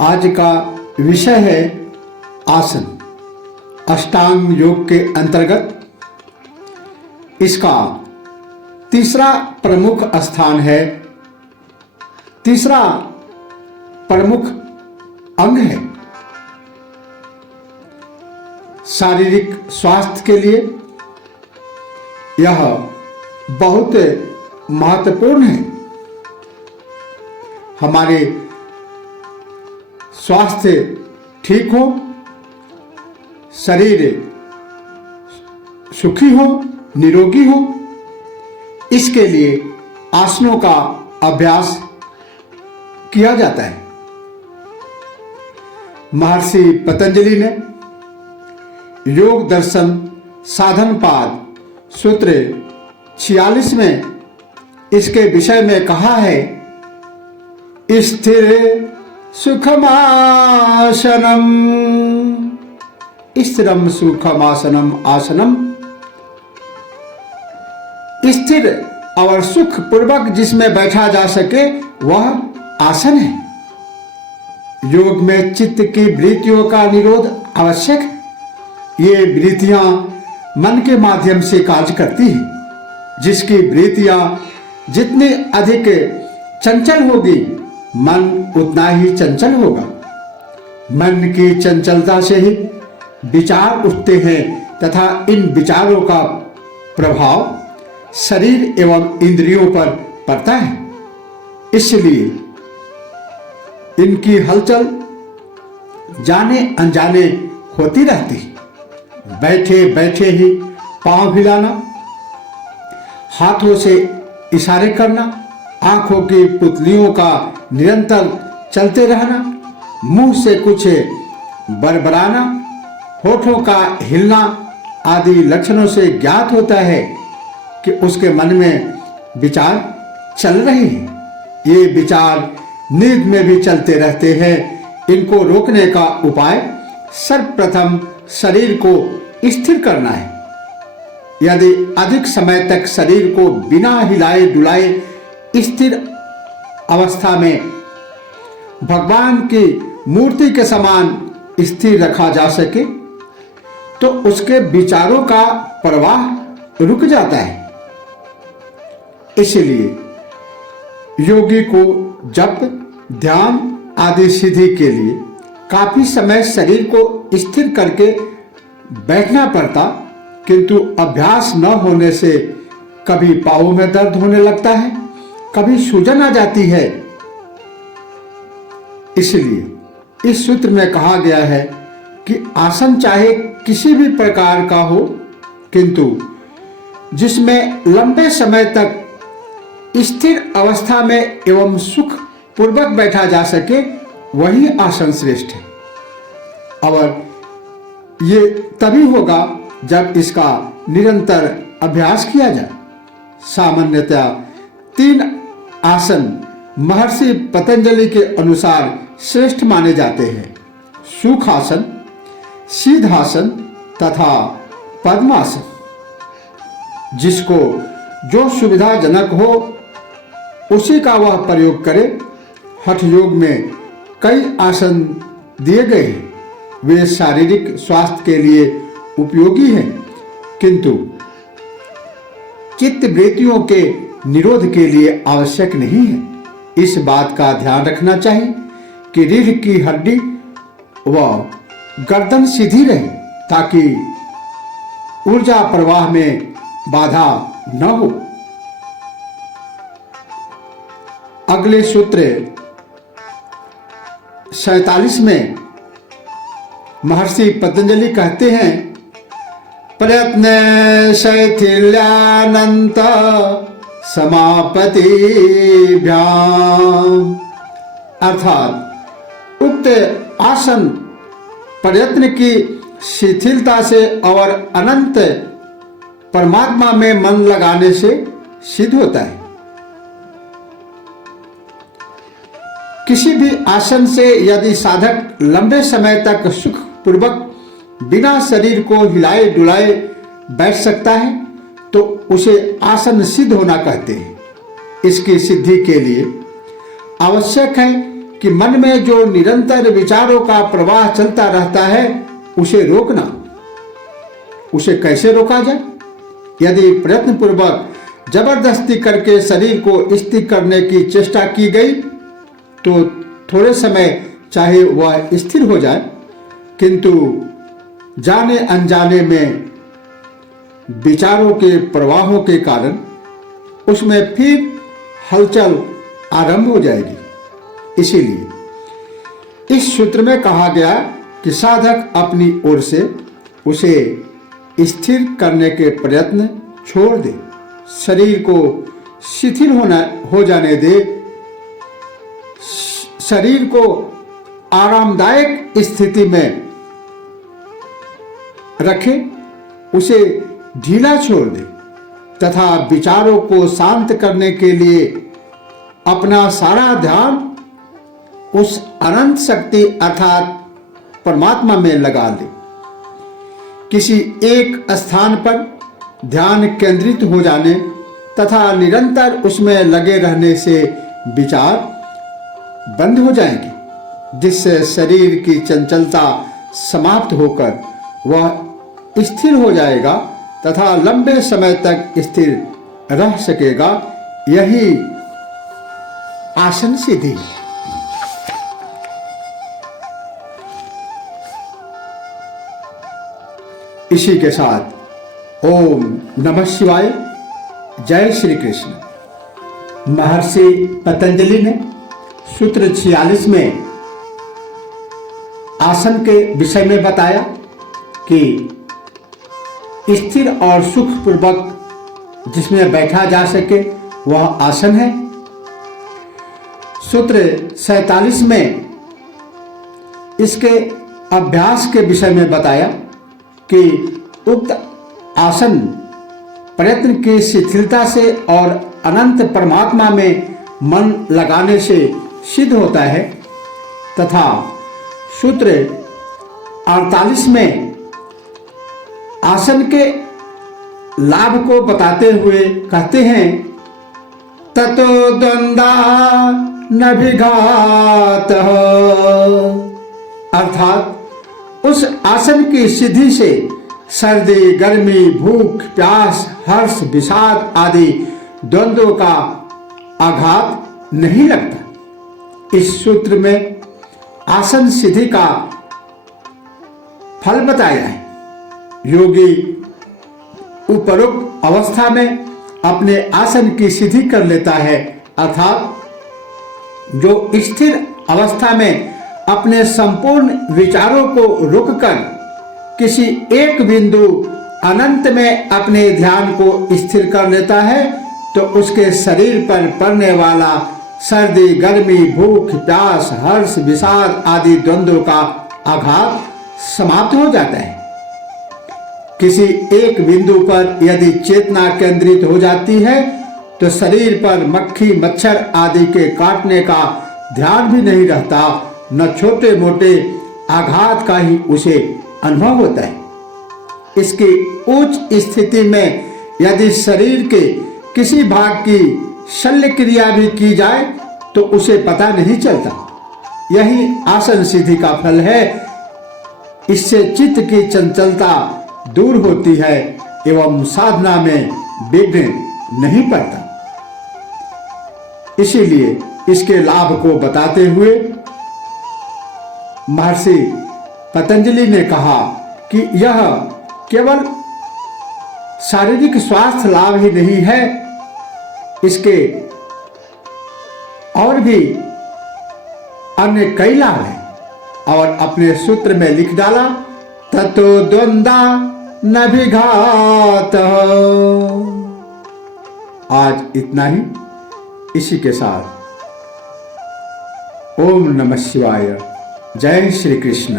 आज का विषय है आसन। अष्टांग योग के अंतर्गत इसका तीसरा प्रमुख स्थान है, तीसरा प्रमुख अंग है। शारीरिक स्वास्थ्य के लिए यह बहुत महत्वपूर्ण है। हमारे स्वास्थ्य ठीक हो, शरीर सुखी हो, निरोगी हो, इसके लिए आसनों का अभ्यास किया जाता है। महर्षि पतंजलि ने योग दर्शन साधनपाद सूत्र 46 में इसके विषय में कहा है, स्थिर सुखमासनम, स्थिरम सुखमासनम आसनम। स्थिर और सुख पूर्वक जिसमें बैठा जा सके वह आसन है। योग में चित्त की वृत्तियों का निरोध आवश्यक है। ये वृत्तियां मन के माध्यम से कार्य करती हैं। जिसकी वृत्तियां जितनी अधिक चंचल होगी, मन उतना ही चंचल होगा। मन की चंचलता से ही विचार उठते हैं तथा इन विचारों का प्रभाव शरीर एवं इंद्रियों पर पड़ता है। इसलिए इनकी हलचल जाने अनजाने होती रहती है। बैठे बैठे ही पांव हिलाना, हाथों से इशारे करना, आंखों की पुतलियों का निरंतर चलते रहना, मुंह से कुछ बड़बड़ाना, होठों का हिलना आदि लक्षणों से ज्ञात होता है कि उसके मन में विचार चल रहे हैं। ये विचार नींद में भी चलते रहते हैं। इनको रोकने का उपाय सर्वप्रथम शरीर को स्थिर करना है। यदि अधिक समय तक शरीर को बिना हिलाए डुलाए स्थिर अवस्था में भगवान की मूर्ति के समान स्थिर रखा जा सके तो उसके विचारों का प्रवाह रुक जाता है। इसलिए योगी को जप, ध्यान आदि सिद्धि के लिए काफी समय शरीर को स्थिर करके बैठना पड़ता, किंतु अभ्यास न होने से कभी पांवों में दर्द होने लगता है, कभी सूजन आ जाती है। इसलिए इस सूत्र में कहा गया है कि आसन चाहे किसी भी प्रकार का हो, किंतु जिसमें लंबे समय तक स्थिर अवस्था में एवं सुख पूर्वक बैठा जा सके वही आसन श्रेष्ठ है। और ये तभी होगा जब इसका निरंतर अभ्यास किया जाए। सामान्यतः 3 आसन महर्षि पतंजलि के अनुसार श्रेष्ठ माने जाते हैं: सुखासन, सिद्धासन तथा पद्मासन। जिसको जो सुविधाजनक हो उसी का वह प्रयोग करे। हठ योग में कई आसन दिए गए हैं, वे शारीरिक स्वास्थ्य के लिए उपयोगी हैं, किंतु चित्त वृत्तियों के निरोध के लिए आवश्यक नहीं है। इस बात का ध्यान रखना चाहिए कि रीढ़ की हड्डी व गर्दन सीधी रहे ताकि ऊर्जा प्रवाह में बाधा न हो। अगले सूत्र 47 में महर्षि पतंजलि कहते हैं, प्रयत्न शैथिल्यानंत समापति भ्याम। अर्थात उक्त आसन प्रयत्न की शिथिलता से और अनंत परमात्मा में मन लगाने से सिद्ध होता है। किसी भी आसन से यदि साधक लंबे समय तक सुख पूर्वक बिना शरीर को हिलाए डुलाए बैठ सकता है तो उसे आसन सिद्ध होना कहते हैं। इसकी सिद्धि के लिए आवश्यक है कि मन में जो निरंतर विचारों का प्रवाह चलता रहता है उसे रोकना। उसे कैसे रोका जाए? यदि प्रयत्न पूर्वक जबरदस्ती करके शरीर को स्थिर करने की चेष्टा की गई तो थोड़े समय चाहे वह स्थिर हो जाए, किंतु जाने अनजाने में विचारों के प्रवाहों के कारण उसमें फिर हलचल आरंभ हो जाएगी। इसीलिए इस सूत्र में कहा गया कि साधक अपनी ओर से उसे स्थिर करने के प्रयत्न छोड़ दे, शरीर को शिथिल हो जाने दे, शरीर को आरामदायक स्थिति में रखे, उसे ढीला छोड़ दे तथा विचारों को शांत करने के लिए अपना सारा ध्यान उस अनंत शक्ति अर्थात परमात्मा में लगा ले। किसी एक स्थान पर ध्यान केंद्रित हो जाने तथा निरंतर उसमें लगे रहने से विचार बंद हो जाएंगे, जिससे शरीर की चंचलता समाप्त होकर वह स्थिर हो जाएगा तथा लंबे समय तक स्थिर रह सकेगा। यही आसन सिद्धि। इसी के साथ ओम नमः शिवाय, जय श्री कृष्ण। महर्षि पतंजलि ने सूत्र 46 में आसन के विषय में बताया कि स्थिर और सुखपूर्वक जिसमें बैठा जा सके वह आसन है। सूत्र 47 में इसके अभ्यास के विषय में बताया कि उक्त आसन प्रयत्न की शिथिलता से और अनंत परमात्मा में मन लगाने से सिद्ध होता है। तथा सूत्र 48 में आसन के लाभ को बताते हुए कहते हैं, ततो द्वंद्वा न विघात, अर्थात उस आसन की सिद्धि से सर्दी, गर्मी, भूख, प्यास, हर्ष, विषाद आदि द्वंद्वों का आघात नहीं लगता। इस सूत्र में आसन सिद्धि का फल बताया है। योगी उपरोक्त अवस्था में अपने आसन की सिद्धि कर लेता है, अर्थात जो स्थिर अवस्था में अपने संपूर्ण विचारों को रोककर किसी एक बिंदु अनंत में अपने ध्यान को स्थिर कर लेता है, तो उसके शरीर पर पड़ने वाला सर्दी, गर्मी, भूख, प्यास, हर्ष, विषाद आदि द्वंद्वों का आघात समाप्त हो जाता है। किसी एक बिंदु पर यदि चेतना केंद्रित हो जाती है तो शरीर पर मक्खी, मच्छर आदि के काटने का ध्यान भी नहीं रहता, न छोटे मोटे आघात का ही उसे अनुभव होता है। इसकी उच्च स्थिति में यदि शरीर के किसी भाग की शल्य क्रिया भी की जाए तो उसे पता नहीं चलता। यही आसन सिद्धि का फल है। इससे चित्त की चंचलता दूर होती है एवं साधना में विघ्न नहीं पड़ता। इसीलिए इसके लाभ को बताते हुए महर्षि पतंजलि ने कहा कि यह केवल शारीरिक स्वास्थ्य लाभ ही नहीं है, इसके और भी अन्य कई लाभ हैं। और अपने सूत्र में लिख डाला, ततो द्वंद्वा न विघात। आज इतना ही। इसी के साथ ओम नमः शिवाय, जय श्री कृष्ण।